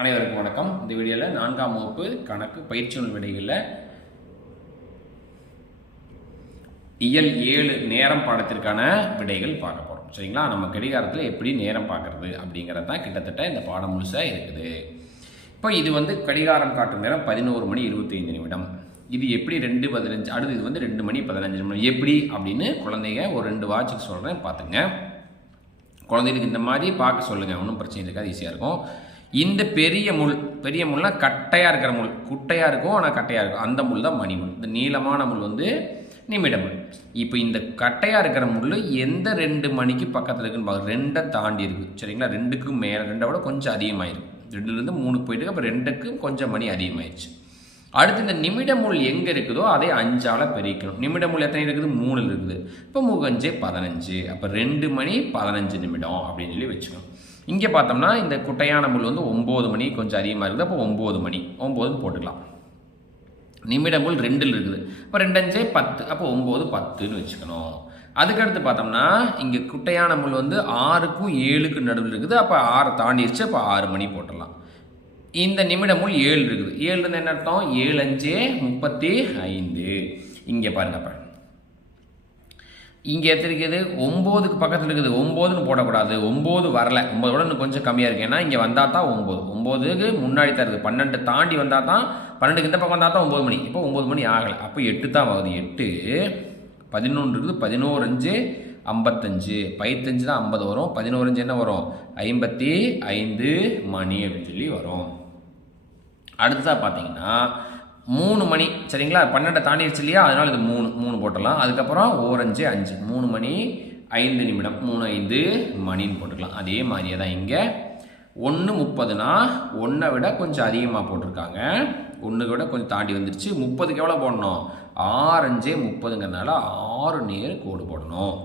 அனைவருக்கும் வணக்கம். இந்த வீடியோவில் நான்காம் வகுப்பு கணக்கு பயிற்சி நூல் விடைகளில் இயல் ஏழு நேரம் பாடத்திற்கான விடைகள் பார்க்க போகிறோம் சரிங்களா? நம்ம கடிகாரத்தில் எப்படி நேரம் பார்க்குறது அப்படிங்கிறது தான் கிட்டத்தட்ட இந்த பாடம் முழுசாக இருக்குது. இப்போ இது வந்து கடிகாரம் காட்டும் நேரம் பதினோரு மணி இருபத்தைந்து நிமிடம். இது எப்படி ரெண்டு பதினஞ்சு அடுத்து இது வந்து ரெண்டு மணி பதினஞ்சு நிமிடம். எப்படி அப்படின்னு குழந்தைங்க ஒரு ரெண்டு வாட்சுக்கு சொல்கிறேன் பார்த்துங்க குழந்தைகளுக்கு இந்த மாதிரி பார்க்க சொல்லுங்கள் ஒன்றும் பிரச்சனை இருக்காது ஈஸியாக இருக்கும். இந்த பெரிய முள் பெரிய முள்னா கட்டையாக இருக்கிற முள். குட்டையாக இருக்கும் ஆனால் கட்டையாக இருக்கும். அந்த முள் தான் மணிமுள். இந்த நீளமான முள் வந்து நிமிடமுள். இப்போ இந்த கட்டையாக இருக்கிற முள் எந்த ரெண்டு மணிக்கு பக்கத்தில் இருக்குன்னு பார்க்க ரெண்டை தாண்டி இருக்குது சரிங்களா? ரெண்டுக்கும் மேலே ரெண்டை விட கொஞ்சம் அதிகமாயிருக்கு. ரெண்டுலேருந்து மூணுக்கு போயிட்டு அப்போ ரெண்டுக்கும் கொஞ்சம் மணி அதிகமாயிடுச்சு. அடுத்து இந்த நிமிடமுள் எங்கே இருக்குதோ அதை அஞ்சால் பெருக்கணும். நிமிடமுள் எத்தனை இருக்குது? மூணு இருக்குது. இப்போ முகஞ்சு பதினஞ்சு. அப்போ ரெண்டு மணி பதினஞ்சு நிமிடம் அப்படின்னு சொல்லி வச்சுக்கணும். இங்கே பார்த்தோம்னா இந்த குட்டையான முள் வந்து ஒம்பது மணி கொஞ்சம் அதிகமாக இருக்குது. அப்போ ஒம்பது மணி ஒம்போதுன்னு போட்டுக்கலாம். நிமிடங்கள் முள் ரெண்டில் இருக்குது. இப்போ ரெண்டஞ்சே பத்து அப்போ ஒம்பது பத்துன்னு வச்சுக்கணும். அதுக்கடுத்து பார்த்தோம்னா இங்கே குட்டையான முள் வந்து ஆறுக்கும் ஏழுக்கும் நடுவில் இருக்குது. அப்போ ஆறை தாண்டிடுச்சு அப்போ ஆறு மணி போட்டுடலாம். இந்த நிமிடமுள் ஏழு இருக்குது. ஏழுலிருந்து என்ன அர்த்தம்? ஏழு அஞ்சு முப்பத்தி ஐந்து. இங்கே பாருங்கப்பா இங்கே எத்தனைக்குது ஒம்போதுக்கு பக்கத்தில் இருக்குது. ஒம்போதுன்னு போடக்கூடாது. ஒம்பது வரல. ஒம்போதோட இன்னும் கொஞ்சம் கம்மியாக இருக்குது ஏன்னா இங்கே வந்தால் தான் ஒம்பது. ஒம்போதுக்கு முன்னாடி தருது. பன்னெண்டு தாண்டி வந்தால் தான் பன்னெண்டுக்கு இந்த பக்கம் வந்தால் தான் ஒம்பது மணி. இப்போ ஒம்பது மணி ஆகலை. அப்போ எட்டு தான் ஆகுது எட்டு பதினொன்று இருக்குது. பதினோரு அஞ்சு ஐம்பத்தஞ்சு. பைத்தஞ்சு தான் ஐம்பது வரும். பதினோரு அஞ்சு என்ன வரும்? ஐம்பத்தி ஐந்து மணி அப்படின்னு சொல்லி வரும். அடுத்ததாக பார்த்தீங்கன்னா மூணு மணி சரிங்களா? பன்னெண்டை தாண்டிடுச்சு இல்லையா? அதனால் இது மூணு மூணு போட்டலாம் அதுக்கப்புறம் ஓரஞ்சு அஞ்சு. மூணு மணி ஐந்து நிமிடம். மூணு ஐந்து மணின்னு போட்டுக்கலாம். அதே மாதிரியே தான் இங்கே. ஒன்று முப்பதுனா ஒன்றை விட கொஞ்சம் அதிகமாக போட்டிருக்காங்க. ஒன்றுக்கு விட கொஞ்சம் தாண்டி வந்துருச்சு. முப்பதுக்கு எவ்வளோ போடணும்? ஆறஞ்சே முப்பதுங்கிறதுனால ஆறு நேர் கோடு போடணும்.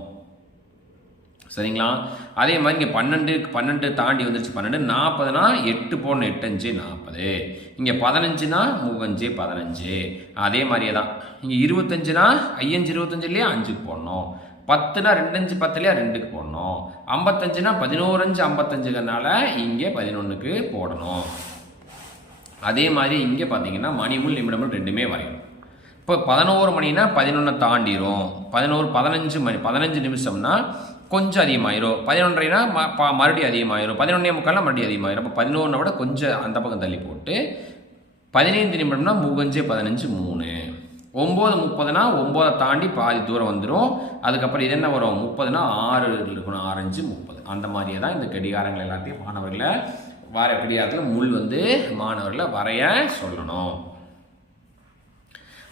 சரிங்களா? அதே மாதிரி இங்கே பன்னெண்டு பன்னெண்டு தாண்டி வந்துருச்சு பன்னெண்டு நாற்பதுனா எட்டு போடணும் எட்டஞ்சு நாற்பது இங்கே பதினஞ்சுனா மூவஞ்சு பதினஞ்சு. அதே மாதிரியே தான். இங்கே இருபத்தஞ்சுனா ஐயஞ்சு இருபத்தஞ்சு இல்லையா? அஞ்சுக்கு போடணும். பத்துனா ரெண்டஞ்சு பத்துலையா ரெண்டுக்கு போடணும். ஐம்பத்தஞ்சுனா பதினோரஞ்சு ஐம்பத்தஞ்சுங்கிறனால இங்கே பதினொன்றுக்கு போடணும். அதே மாதிரி இங்கே பார்த்தீங்கன்னா மணிமுள் நிமிடமும் ரெண்டுமே வரையணும். இப்போ பதினோரு மணினா பதினொன்றை தாண்டிடும் பதினோரு பதினஞ்சு மணி பதினஞ்சு நிமிஷம்னா கொஞ்சம் அதிகமாயிரும். பதினொன்றைனா ம மறுபடியும் அதிகமாயிரும். பதினொன்றே முக்கால்லாம் மறுபடியும் அதிகமாயிரும். அப்போ பதினொன்றை விட கொஞ்சம் அந்த பக்கம் தள்ளி போட்டு பதினைந்து நிமிடம்னா மூவஞ்சு பதினஞ்சு மூணு. ஒம்பது முப்பதுனா ஒம்போதை தாண்டி பாதி தூரம் வந்துடும் அதுக்கப்புறம் இது என்ன வரும்? முப்பதுனா ஆறு இருக்கணும். ஆரஞ்சு முப்பது. அந்த மாதிரியே தான் இந்த கடிகாரங்கள் எல்லாத்தையும் மாணவர்களை வர கடிகாரத்தில் முள் வந்து மாணவர்களை வரைய சொல்லணும்.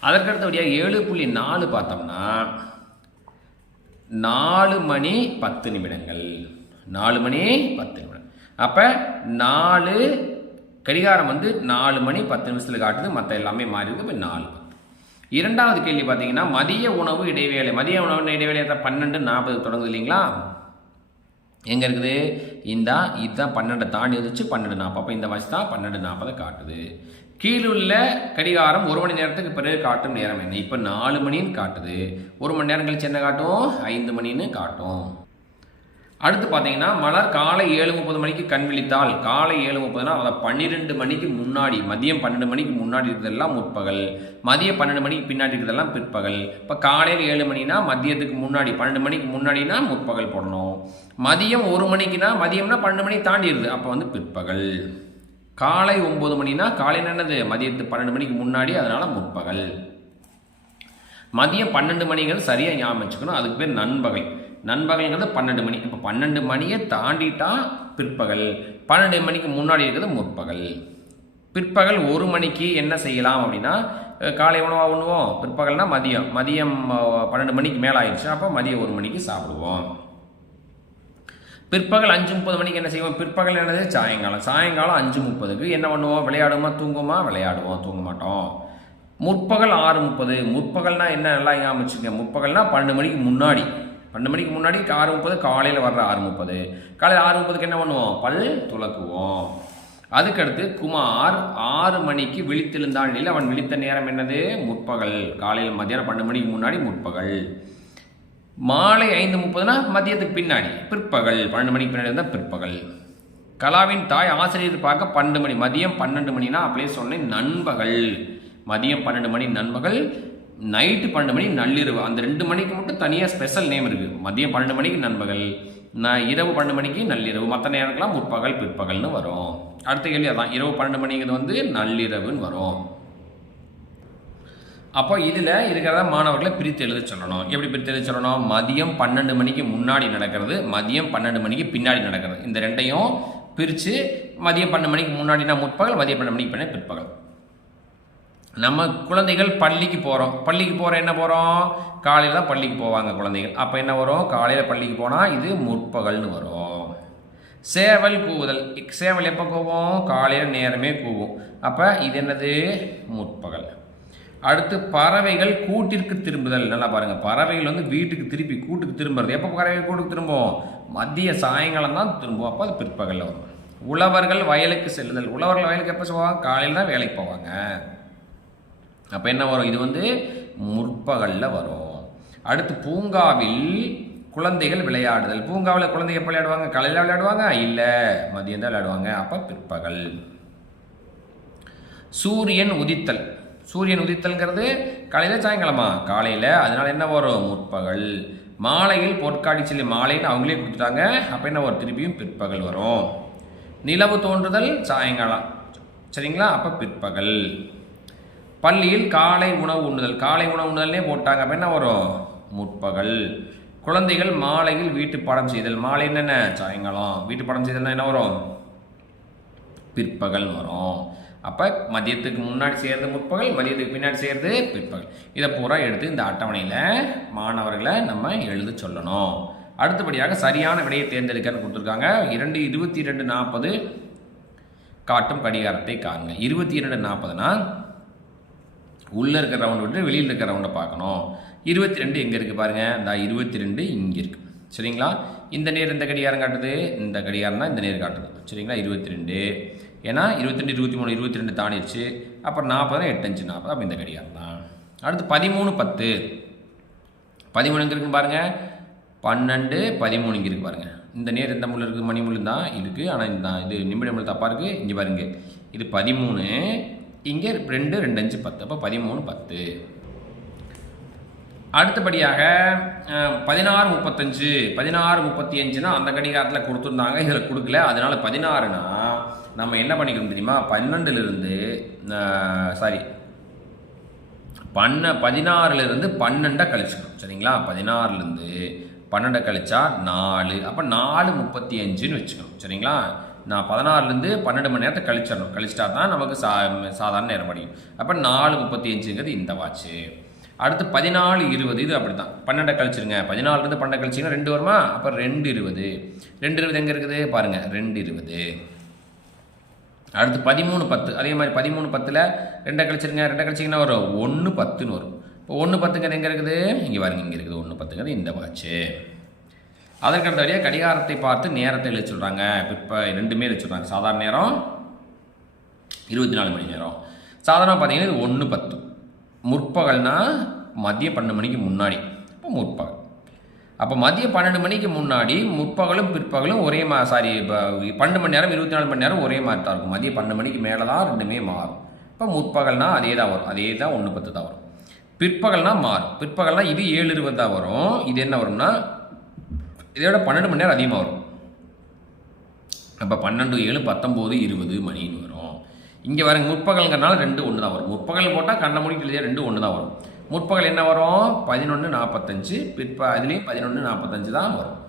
அதற்கடுத்தபடியாக ஏழு புள்ளி நாலு பார்த்தோம்னா நாலு மணி பத்து நிமிடங்கள். நாலு மணி பத்து நிமிடம். அப்போ நாலு கடிகாரம் வந்து நாலு மணி பத்து நிமிஷத்தில் காட்டுது மற்ற எல்லாமே மாறி இப்போ நாலு பத்து. இரண்டாவது கேள்வி பார்த்தீங்கன்னா மதிய உணவு இடைவேளை மதிய உணவு இடைவேளை? பன்னெண்டு நாற்பது தொடங்குது இல்லைங்களா? எங்கே இருக்குது? இந்த இதுதான் பன்னெண்டு தாண்டி வந்துச்சு பன்னெண்டு நாற்பது. அப்போ இந்த வயசு தான் பன்னெண்டு நாற்பதை காட்டுது. கீழுள்ள கடிகாரம் ஒரு மணி நேரத்துக்கு பிறகு காட்டும் நேரம் என்ன? இப்போ நாலு மணின்னு காட்டுது. ஒரு மணி நேரம் கழிச்சு என்ன காட்டும்? ஐந்து மணின்னு காட்டும். அடுத்து பார்த்தீங்கன்னா மலர் காலை ஏழு முப்பது மணிக்கு கண் விழித்தால் காலை ஏழு முப்பதுனா அதை பன்னிரெண்டு மணிக்கு முன்னாடி மதியம் பன்னெண்டு மணிக்கு முன்னாடி இருக்கிறதெல்லாம் முற்பகல். மதியம் பன்னெண்டு மணிக்கு பின்னாடி இருக்கிறதெல்லாம் பிற்பகல். இப்போ காலையில் ஏழு மணினா மதியத்துக்கு முன்னாடி பன்னெண்டு மணிக்கு முன்னாடினா முற்பகல் போடணும். மதியம் ஒரு மணிக்குனா மதியம்னா பன்னெண்டு மணி தாண்டிடுது. அப்போ வந்து பிற்பகல். காலை ஒம்பது மணினா காலையில் என்னது? மதியத்து பன்னெண்டு மணிக்கு முன்னாடி அதனால் முற்பகல். மதியம் பன்னெண்டு மணிங்கிறது சரியாக ஞாபகம் வச்சுக்கணும். அதுக்கு பேர் நண்பகை நண்பகல்ங்கிறது பன்னெண்டு மணி. இப்போ பன்னெண்டு மணியை தாண்டிட்டா பிற்பகல். பன்னெண்டு மணிக்கு முன்னாடி இருக்கிறது முற்பகல். பிற்பகல் ஒரு மணிக்கு என்ன செய்யலாம் அப்படின்னா காலை உணவாக உண்ணுவோம். பிற்பகல்னால் மதியம். மதியம் பன்னெண்டு மணிக்கு மேலே ஆயிடுச்சு அப்போ மதியம் ஒரு மணிக்கு சாப்பிடுவோம். பிற்பகல் அஞ்சு முப்பது மணிக்கு என்ன செய்வோம்? பிற்பகல் என்னது? சாயங்காலம். சாயங்காலம் அஞ்சு முப்பதுக்கு என்ன பண்ணுவோம்? விளையாடுமா தூங்குமா விளையாடுவோம். தூங்க மாட்டோம். முற்பகல் ஆறு முப்பது. முற்பகல்னால் என்ன? நல்லா ஞாபகம் வச்சுக்கோங்க. முற்பகல்னா பன்னெண்டு மணிக்கு முன்னாடி. பன்னெண்டு மணிக்கு முன்னாடி ஆறு முப்பது காலையில் வர்ற ஆறு முப்பது. காலையில் ஆறு முப்பதுக்கு என்ன பண்ணுவோம்? பல் துலக்குவோம் அதுக்கடுத்து குமார் ஆறு மணிக்கு விழித்தெழுந்தான் இல்லை அவன் விழித்த நேரம் என்னது? முற்பகல். காலையில் மத்தியானம் பன்னெண்டு மணிக்கு முன்னாடி முற்பகல். மாலை ஐந்து முப்பதுனா மதியத்துக்கு பின்னாடி பிற்பகல். பன்னெண்டு மணிக்கு பின்னாடி இருந்தால் பிற்பகல். கலாவின் தாய் ஆசிரியர் பார்க்க பன்னெண்டு மணி. மதியம் பன்னெண்டு மணினா அப்படியே சொன்னேன் நண்பகல். மதியம் பன்னெண்டு மணி நண்பகல். நைட்டு பன்னெண்டு மணி நள்ளிரவு. அந்த ரெண்டு மணிக்கு மட்டும் தனியாக ஸ்பெஷல் நேம் இருக்குது மதியம் பன்னெண்டு மணிக்கு நண்பகல். நான் இரவு பன்னெண்டு மணிக்கு நள்ளிரவு. மற்ற நேரங்களாம் முற்பகல் பிற்பகல்னு வரும். அடுத்த கேள்வி அதான். இரவு பன்னெண்டு மணிங்கிறது வந்து நள்ளிரவுன்னு வரும். அப்போ இதில் இருக்கிறத மாணவர்களை பிரித்து எழுத சொல்லணும். எப்படி பிரித்து எழுத சொல்லணும்? மதியம் பன்னெண்டு மணிக்கு முன்னாடி நடக்கிறது மதியம் பன்னெண்டு மணிக்கு பின்னாடி நடக்கிறது. இந்த ரெண்டையும் பிரித்து மதியம் பன்னெண்டு மணிக்கு முன்னாடினா முற்பகல் மதியம் பன்னெண்டு மணிக்கு பின்னாடி பிற்பகல். நம்ம குழந்தைகள் பள்ளிக்கு போகிறோம் பள்ளிக்கு போகிற என்ன போகிறோம் காலையில் தான் பள்ளிக்கு போவாங்க குழந்தைகள். அப்போ என்ன வரும்? காலையில் பள்ளிக்கு போனால் இது முற்பகல்னு வரும். சேவல் கூவுதல். சேவல் எப்போ கூவும்? காலையில் நேரமே கூவும். அப்போ இது என்னது? முற்பகல். அடுத்து பறவைகள் கூட்டிற்கு திரும்புதல். நல்லா பாருங்கள் பறவைகள் வந்து வீட்டுக்கு திருப்பி கூட்டுக்கு திரும்புறது. எப்போ பறவைகள் கூட்டுக்கு திரும்பும் மதிய சாயங்காலம் தான் திரும்பும் அப்போ அது பிற்பகலில் வரும். உழவர்கள் வயலுக்கு செல்லுதல். உழவர்கள் வயலுக்கு எப்போ போவாங்க? காலையில் தான் வேலைக்கு போவாங்க. அப்போ என்ன வரும்? இது வந்து முற்பகலில் வரும். அடுத்து பூங்காவில் குழந்தைகள் விளையாடுதல். பூங்காவில் குழந்தைங்க எப்போ விளையாடுவாங்க? காலையில் விளையாடுவாங்க? இல்லை மதியம் தான் விளையாடுவாங்க. அப்போ பிற்பகல். சூரியன் உதித்தல். சூரியன் உதித்தல்ங்கிறது காலையில் சாயங்காலமா? காலையில். அதனால என்ன வரும்? முற்பகல். மாலையில் பொற்காடி செல்லி மாலைன்னு அவங்களே கொடுத்துட்டாங்க. அப்போ என்ன வரும்? திருப்பியும் பிற்பகல் வரும். நிலவு தோன்றுதல் சாயங்காலம். சரிங்களா? அப்போ பிற்பகல். பள்ளியில் காலை உணவு உண்ணுதல். காலை உணவு உண்ணுதல்னே போட்டாங்க. அப்போ என்ன வரும்? முற்பகல். குழந்தைகள் மாலையில் வீட்டு பாடம் செய்தல். மாலை என்னென்ன? சாயங்காலம். வீட்டு பாடம் செய்தல்னா என்ன வரும்? பிற்பகல் வரும். அப்போ மதியத்துக்கு முன்னாடி செய்கிறது முற்பகல் மதியத்துக்கு பின்னாடி செய்கிறது பிற்பகல். இதை பூரா எடுத்து இந்த அட்டவணையில் மாணவர்களை நம்ம எழுத சொல்லணும். அடுத்தபடியாக சரியான விடையை தேர்ந்தெடுக்கன்னு கொடுத்துருக்காங்க. இரண்டு இருபத்தி இரண்டு நாற்பது காட்டும் கடிகாரத்தை காணுங்க இருபத்தி இரண்டு நாற்பதுனா உள்ளே இருக்கிற ரவுண்டு விட்டு வெளியில் இருக்கிற ரவுண்டை பார்க்கணும். இருபத்தி ரெண்டு எங்கே இருக்குது பாருங்கள் இந்த இருபத்தி ரெண்டு இங்கே இருக்குது சரிங்களா? இந்த நேர் இந்த கடிகாரம் காட்டுது இந்த கடிகாரம் தான் இந்த நேர் காட்டுது. சரிங்களா? இருபத்தி ரெண்டு. ஏன்னா இருபத்தெண்டு இருபத்தி மூணு இருபத்தி ரெண்டு தாண்டிடுச்சு. அப்புறம் நாற்பது எட்டு அஞ்சு நாற்பது அப்போ இந்த கடிகாரம் தான். அடுத்து பதிமூணு பத்து. பதிமூணு எங்கே இருக்குன்னு பாருங்கள் பன்னெண்டு பதிமூணு இங்கே இருக்குது பாருங்கள் இந்த நேர் எந்த முள்ள இருக்குது? மணி முள்ளு தான் இருக்குது ஆனால் இந்த இது நிமிட முள் தப்பாக இருக்குது இங்கே பாருங்க. இது பதிமூணு. இங்கே ரெண்டு ரெண்டு அஞ்சு பத்து. அப்போ பதிமூணு பத்து. அடுத்தபடியாக பதினாறு முப்பத்தஞ்சு. பதினாறு முப்பத்தி அஞ்சுனா அந்த கடிகாரத்தில் கொடுத்துருந்தாங்க. இதில் கொடுக்கல. அதனால் பதினாறுனா நம்ம என்ன பண்ணிக்கணும் தெரியுமா? பன்னெண்டுலேருந்து சாரி பன்ன பதினாறுலேருந்து பன்னெண்டை கழிச்சுக்கணும். சரிங்களா? பதினாறுலேருந்து பன்னெண்டை கழிச்சா நாலு. அப்போ நாலு முப்பத்தி அஞ்சுன்னு வச்சுக்கணும். சரிங்களா? நான் பதினாறுலேருந்து பன்னெண்டு மணி நேரத்தை கழிச்சிடணும். கழிச்சிட்டா தான் நமக்கு சா சாதாரண நேரம் படிக்கும். அப்போ நாலு முப்பத்தி அஞ்சுங்கிறது இந்த வாட்ச்சு அடுத்து பதினாலு இருபது இது அப்படி தான் பன்னெண்டை கழிச்சிருங்க. பதினாலுலேருந்து பன்னெண்டு கழிச்சிங்கன்னா ரெண்டு வருமா? அப்போ ரெண்டு இருபது. ரெண்டு இருபது எங்கே இருக்குது? பாருங்கள் ரெண்டு இருபது. அடுத்து பதிமூணு பத்து. அதே மாதிரி பதிமூணு பத்தில் ரெண்டை கழிச்சிருங்க. ரெண்டை கழிச்சிங்கன்னா வரும் ஒன்று பத்துன்னு வரும். இப்போ ஒன்று பத்துங்கிறது எங்கே இருக்குது? இங்கே பாருங்க இங்கே இருக்குது ஒன்று பத்துங்கிறது இந்த வாட்ச்சு அதற்கு அடுத்தபடியாக கடிகாரத்தை பார்த்து நேரத்தை எழுதி சொல்கிறாங்க இப்போ ரெண்டுமே எழுதி சொல்கிறாங்க சாதாரண நேரம் இருபத்தி நாலு மணி நேரம். சாதாரணமாக பார்த்தீங்கன்னா இது ஒன்று பத்து. முற்பகல்னால் மதியம் பன்னெண்டு மணிக்கு முன்னாடி. இப்போ முற்பகல். அப்போ மதியம் பன்னெண்டு மணிக்கு முன்னாடி முற்பகலும் பிற்பகலும் ஒரே மா சாரி இப்போ பன்னெண்டு மணி நேரம் இருபத்தி நாலு மணி நேரம் ஒரே மாதிரி தான் இருக்கும். மதியம் பன்னெண்டு மணிக்கு மேலே தான் ரெண்டுமே மாறும். இப்போ முற்பகல்னால் அதே தான் வரும். அதே தான் ஒன்று பத்து தான் வரும். பிற்பகல்னால் மாறும். பிற்பகல்னால் இது ஏழு இருபது தான் வரும். இது என்ன வரும்னா இதோட பன்னெண்டு மணி நேரம் அதிகமாக வரும். அப்போ பன்னெண்டு ஏழு பத்தொம்போது இருபது மணின்னு வரும். இங்கே வரங்க முற்பகல்ங்கிறனால ரெண்டு ஒன்று தான் வரும். முற்பகல் போட்டால் கண்ணை மூடிட்டு ரெண்டு ஒன்று தான் வரும். முற்பகல் என்ன வரும்? பதினொன்று நாற்பத்தஞ்சு பிற்ப அதுலேயும் பதினொன்று நாற்பத்தஞ்சு தான் வரும்.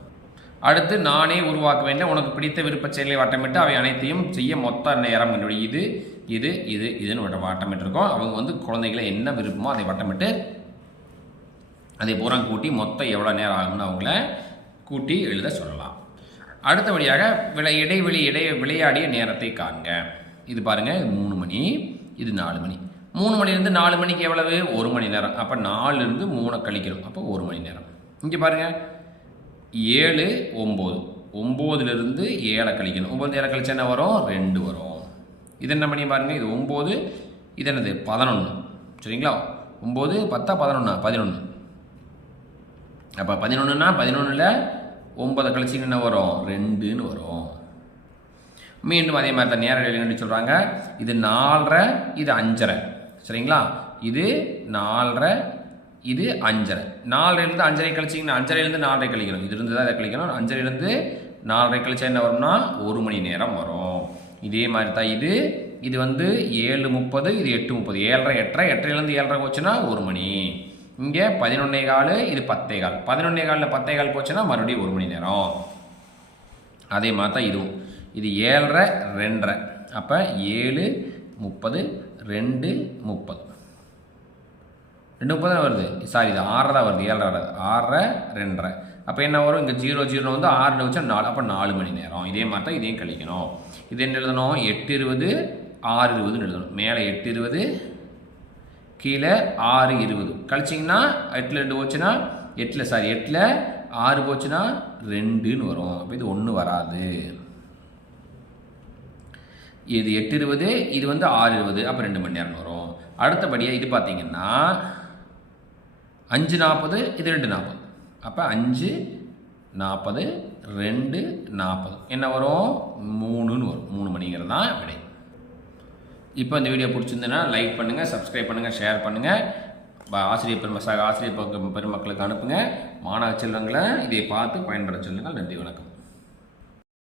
அடுத்து நானே உருவாக்க வேண்டிய உனக்கு பிடித்த விருப்ப செயலை வட்டமிட்டு அவை அனைத்தையும் செய்ய மொத்த நேரம் இது இது இது இதுன்னு வட்ட வட்டமிட்டிருக்கோம். அவங்க வந்து குழந்தைகளை என்ன விருப்பமோ அதை வட்டமிட்டு அதை பூரா கூட்டி மொத்தம் எவ்வளோ நேரம் ஆகும்னு அவங்கள கூட்டி எழுத சொல்லலாம். அடுத்தபடியாக விளை இடைவெளி இடை விளையாடிய நேரத்தை காண்க. இது பாருங்கள் மூணு மணி இது நாலு மணி. மூணு மணிலேருந்து நாலு மணிக்கு எவ்வளவு? ஒரு மணி நேரம். அப்போ நாலுலேருந்து மூணை கழிக்கணும் அப்போ ஒரு மணி நேரம். இங்கே பாருங்கள் ஏழு ஒம்பது. ஒம்போதுலேருந்து ஏழை கழிக்கணும். ஒம்பது ஏழை கழிச்சா என்ன வரும்? ரெண்டு வரும். இது என்ன மணி பாருங்கள் இது ஒம்பது. இது என்னது? பதினொன்று சரிங்களா? ஒம்பது பத்தா பதினொன்னா? பதினொன்று அப்போ பதினொன்றுனா பதினொன்றில் ஒம்பதை கழிச்சிங்கன்னா என்ன வரும்? ரெண்டுன்னு வரும். மீண்டும் அதே மாதிரி தான் நேரடி சொல்கிறாங்க இது நாலரை இது அஞ்சரை. சரிங்களா? இது நாலரை இது அஞ்சரை. நாலரைலேருந்து அஞ்சரை கழிச்சிங்கன்னா அஞ்சரைலேருந்து நாலரை கழிக்கணும். இது இருந்து தான் இதை கழிக்கணும். அஞ்சரைலேருந்து நாலரை கழிச்சா என்ன வரும்னா ஒரு மணி நேரம் வரும். இதே மாதிரி தான் இது. இது வந்து ஏழு முப்பது இது எட்டு முப்பது. ஏழரை எட்டரை. எட்டரைலேருந்து ஏழரை போச்சுன்னா ஒரு மணி. இங்கே பதினொன்னே கால் இது பத்தே கால். பதினொன்னே காலில் பத்தே கால் போச்சுன்னா மறுபடியும் ஒரு மணி நேரம். அதே மாதிரி தான் இதுவும். இது ஏழரை ரெண்டரை. அப்போ ஏழு முப்பது ரெண்டு முப்பது. ரெண்டு முப்பது தான் வருது? சாரி இது ஆறரை தான் வருது ஏழரை வராது. ஆறரை ரெண்டரை. அப்போ என்ன வரும்? இங்கே ஜீரோ ஜீரோ வந்து ஆறு வச்சா நாலு அப்போ நாலு மணி நேரம். இதே மாதிரி தான் இதையும் கழிக்கணும். இது என்ன எழுதணும்? எட்டு இருபது ஆறு இருபதுன்னு எழுதணும். மேலே எட்டு இருபது கீழே ஆறு இருபது. கழிச்சிங்கன்னா எட்டில் ரெண்டு போச்சுன்னா எட்டில் சாரி எட்டில் ஆறு போச்சுன்னா ரெண்டுன்னு வரும். அப்போ இது ஒன்று வராது. இது எட்டு இருபது இது வந்து ஆறு இருபது அப்போ ரெண்டு மணி நேரம் வரும். அடுத்தபடியாக இது பார்த்தீங்கன்னா அஞ்சு நாற்பது இது ரெண்டு நாற்பது அப்போ அஞ்சு நாற்பது ரெண்டு நாற்பது என்ன வரும்? மூணுன்னு வரும். மூணு மணிங்கிறது தான் விடை. இப்போ இந்த வீடியோ பிடிச்சிருந்ததுன்னா லைக் பண்ணுங்கள் சப்ஸ்கிரைப் பண்ணுங்கள் ஷேர் பண்ணுங்கள் ஆசிரியர் பெருமசாக ஆசிரியர் பெருமக்களுக்கு அனுப்புங்க. மாணவ செல்வங்களை இதை பார்த்து பயன்பட சொல்லுங்கள். நன்றி வணக்கம்.